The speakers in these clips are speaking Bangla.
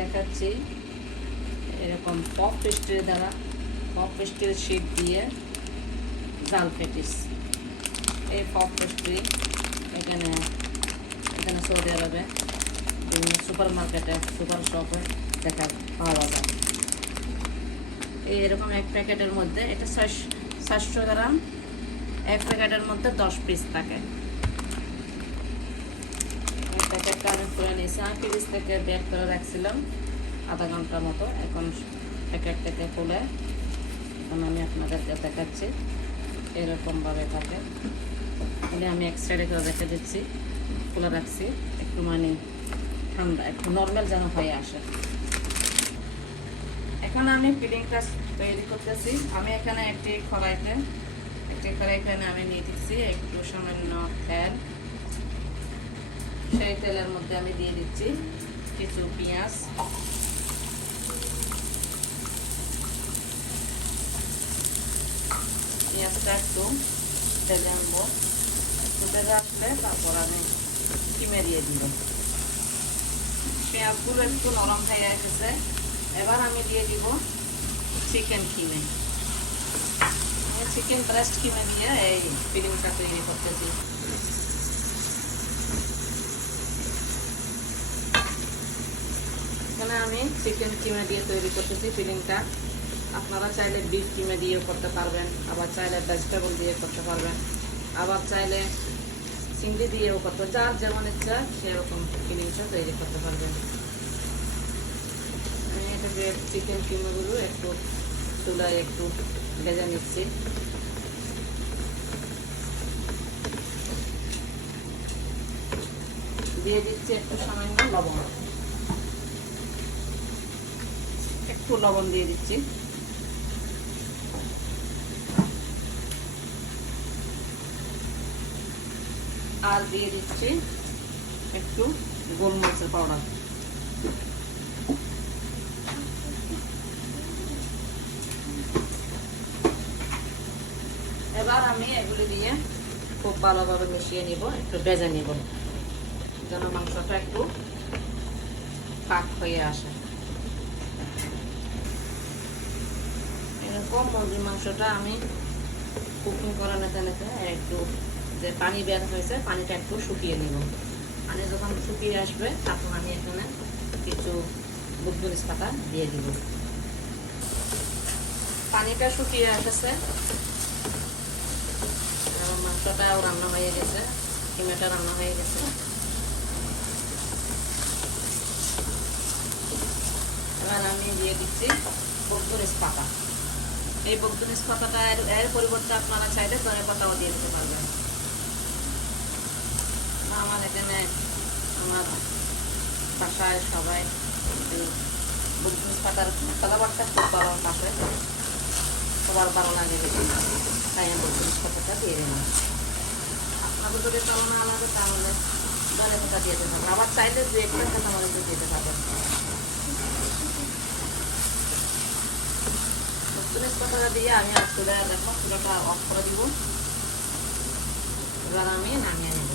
দেখাচ্ছি। এরকম পপ পেস্ট্রির দ্বারা, পপ পেস্ট্রির শিট দিয়ে জাল পেটিস। এই পপ পেস্ট্রি এখানে এখানে সৌদি আরবে বিভিন্ন সুপার মার্কেটে সুপার শপে দেখা পাওয়া যায়। এই এরকম এক প্যাকেটের মধ্যে, এটা সাতশো গ্রাম, এক প্যাকেটের মধ্যে দশ পিস থাকে এই প্যাকেটটা আমি খুলে নিয়েছি। আমি ফ্রিজ থেকে বের করে রাখছিলাম আধা ঘণ্টার মতো। এখন প্যাকেট থেকে খুলে এখন আমি আপনাদেরকে দেখাচ্ছি এরকমভাবে থাকে। তাহলে আমি এক সাইডে করে রেখে দিচ্ছি খুলে রাখছি। একটু মানে ঠান্ডা, একটু নর্মাল যেন হয়ে আসে। এখন আমি ফিলিংটা তৈরি করতেছি। আমি এখানে একটি কড়াইতে একটি কড়াইতে আমি নিয়ে দিচ্ছি একটু সামান্য তেল। সেই তেলের মধ্যে আমি দিয়ে দিচ্ছি কিছু পেঁয়াজ। পেঁয়াজটা একটু তেলে আনব একটু তেলে আসলে তারপর আমি কিমে দিয়ে দিব। পেঁয়াজগুলো একটু নরম হয়ে গেছে। এবার আমি দিয়ে দিব চিকেন কিমে। চিকেন ব্রেস্ট কিমে দিয়ে এই ফিলিংটা তৈরি করতেছি। এখানে আমি চিকেন কিমে দিয়ে তৈরি করতেছি ফিলিংটা আপনারা চাইলে বিফ কিমে দিয়েও করতে পারবেন, আবার চাইলে ভেজিটেবল দিয়ে করতে পারবেন, আবার চাইলে চিংড়ি দিয়েও করতে যার যেমন ইচ্ছা সেরকম ফিলিংসটা তৈরি করতে পারবেন। আমি এটাকে চিকেন কিমাগুলো একটু চুলায় একটু ভেজে নিচ্ছি। দিয়ে দিচ্ছি একটু সামান্য লবণ। একটু লবণ দিয়ে দিচ্ছি। আর দিয়ে দিচ্ছি একটু গোলমরিচের পাউডার। এবার আমি এগুলি দিয়ে খুব ভালোভাবে মিশিয়ে নিব, একটু ভেজে নিব, যেন মাংসটা একটু পাক হয়ে আসে। এরকম মুরগির মাংসটা আমি কুকিং করা নেতে নেতে একটু যে পানি বের হয়েছে, পানিটা একটু শুকিয়ে নিব। পানি যখন শুকিয়ে আসবে তখন আমি এখানে কিছু বুকমরিচ পাতা দিয়ে দিব। পানিটা শুকিয়ে এসেছে মাংসটাও রান্না হয়ে গেছে কিমাটা রান্না হয়ে গেছে। এবার আমি দিয়ে দিচ্ছি বকদুনিস পাতা। এই বকদুনিস পাতাটা এর এর পরিবর্তে আপনারা চাইলে ধনে পাতাও দিয়ে দিতে পারবেন। আমার এখানে আমার বাসায় সবাই বকদুনিস পাতার কালাবারটা খুব ভালো পাশে সবার ভালো লাগে তাই আমি বকদুনিস পাতাটা দিয়ে দিলাম। আপনাদের যদি চল না লাগে তাহলে ধনে পাতা দিয়ে দিতে পারবেন। আবার চাইলে দু একটা কাঁচা মরিচ দিতে পারবেন। টাকা দিয়ে আমি আর চুলে দেখো চুলাটা অফ করে দিব। এবার আমি নামিয়ে নেব।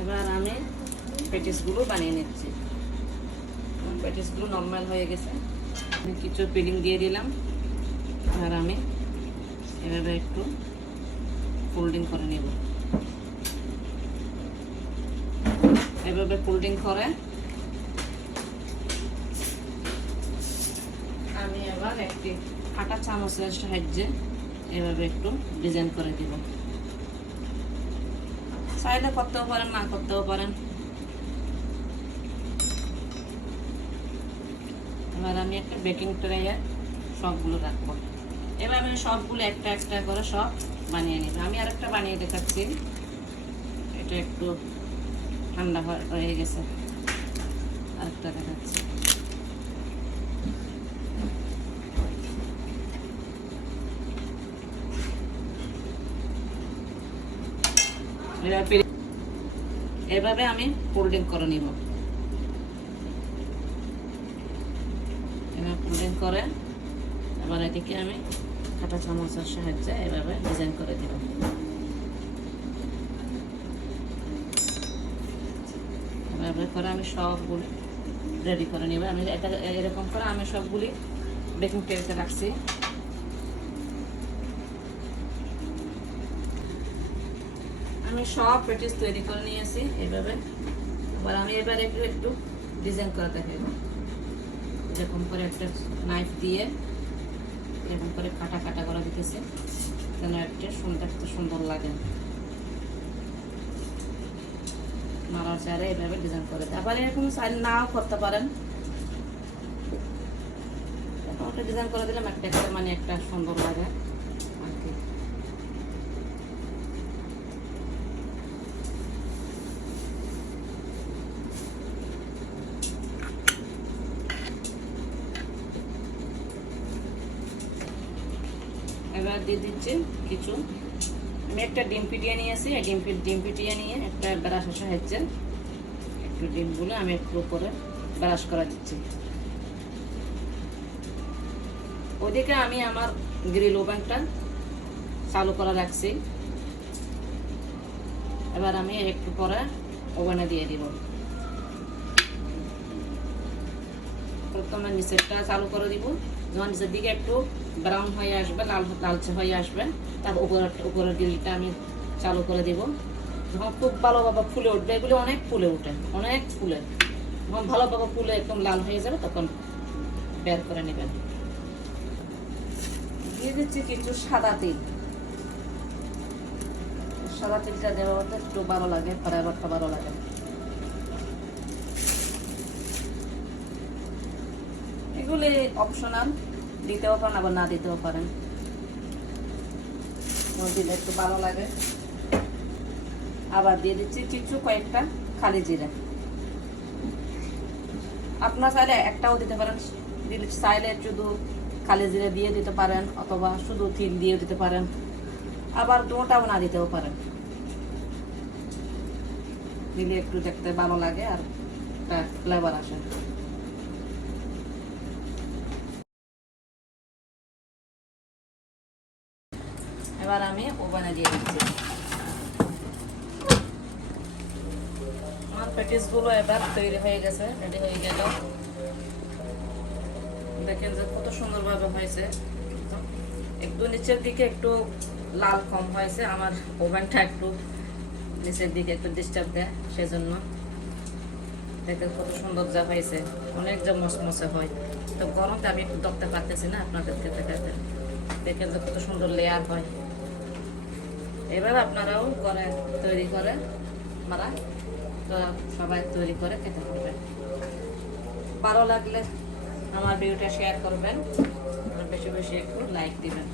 এবার আমি পেটিসগুলো বানিয়ে নিচ্ছি। পেটিসগুলো নর্মাল হয়ে গেছে। আমি কিছু ফিলিং দিয়ে দিলাম। আর আমি এভাবে একটু ফোল্ডিং করে নেব। এভাবে ফোল্ডিং করে আমি এবার একটি কাটা চামচের সাহায্যে এভাবে একটু ডিজাইন করে দিব। চাইলে করতেও পারেন, না করতেও পারেন। এবার আমি একটা বেকিং ট্রেয়ে সবগুলো রাখব। এবার আমি সবগুলো একটা একটা করে সব বানিয়ে নিব। আমি আরেকটা বানিয়ে দেখাচ্ছি। এটা একটু ঠান্ডা হয়ে গেছে। আরেকটা দেখাচ্ছি। এভাবে আমি ফোল্ডিং করে নিব। এবার ফোল্ডিং করে এবার এদিকে আমি কাঁটা চামচের সাহায্যে এভাবে ডিজাইন করে দিব। এভাবে করে আমি সবগুলি রেডি করে নিব। আমি এটা এরকম করে আমি সবগুলি বেকিং ট্রেতে রাখছি। আমি সব পেটিস তৈরি করে নিয়েছি এইভাবে। আবার আমি এবার একটু একটু ডিজাইন করে দেখাবো। এরকম করে একটা নাইফ দিয়ে এরকম করে কাটা কাটা করা দিতেছি, যেন একটা সুন্দর সুন্দর লাগে। মারার চারে এভাবে ডিজাইন করে আবার এরকম চাইলে নাও করতে পারেন। একটা ডিজাইন করে দিলাম, একটা একটা মানে একটা সুন্দর লাগে আর কি এবার দিয়ে দিচ্ছি কিছু। আমি একটা ডিম পিটিয়ে নিয়েছি, এই ডিম ডিম পিটিয়ে নিয়ে একটা ব্রাশের সাহায্যে একটু ডিমগুলো আমি একটু উপরে ব্রাশ করা দিচ্ছি। ওদিকে আমি আমার গ্রিল ওভেনটা চালু করা রাখছি। এবার আমি একটু পরে ওভেনে দিয়ে দিব। প্রথমে নিচেরটা চালু করে দিব। যখন নিচের দিকে একটু ব্রাউন হয়ে আসবে, লাল লালচে হয়ে আসবে। তারপর উপরের উপরের গ্রিলটা আমি চালু করে দিব। যখন খুব ভালোভাবে ফুলে উঠবে, এগুলি অনেক ফুলে উঠে, অনেক ফুলে। যখন ভালোভাবে ফুলে একদম লাল হয়ে যাবে, তখন বের করে নেবেন। দিয়ে দিচ্ছি কিছু সাদা তিল। সাদা তিলটা দেওয়া একটু ভালো লাগে, ফ্লেভারটা ভালো লাগে। এগুলি অপশনাল দিতেও পারেন, আবার না দিতেও পারেন। দিলে একটু ভালো লাগে। আবার দিয়ে দিচ্ছি কিছু কয়েকটা খালি জিরা। আপনার চাইলে একটাও দিতে পারেন চাইলে শুধু খালি জিরা দিয়ে দিতে পারেন, অথবা শুধু তিল দিয়ে দিতে পারেন। আবার দুটাও না দিতেও পারেন। দিলে একটু দেখতে ভালো লাগে আর ফ্লেভার আসে। এবার আমি ওভেনে দিয়ে দিচ্ছি আমার প্যাটিসগুলো এবার তৈরি হয়ে গেছে রেডি হয়ে গেল দেখেন যে কত সুন্দরভাবে হয়েছে একটু নিচের দিকে একটু লাল কম হয়েছে আমার ওভেনটা একটু নিচের দিকে একটু ডিস্টার্ব দেয় সেজন্য দেখেন কত সুন্দর যা হয়েছে অনেক যা মসমসে হয় তো গরমতে আমি একটু দেখতে পারতেছি না আপনাদেরকে দেখাতে দেখেন যে কত সুন্দর লেয়ার হয় এবার আপনারাও ঘরে তৈরি করে তো সবাই তৈরি করে খেতে পারবেন। ভালো লাগলে আমার ভিডিওটা শেয়ার করবেন বেশি বেশি একটু লাইক দিবেন।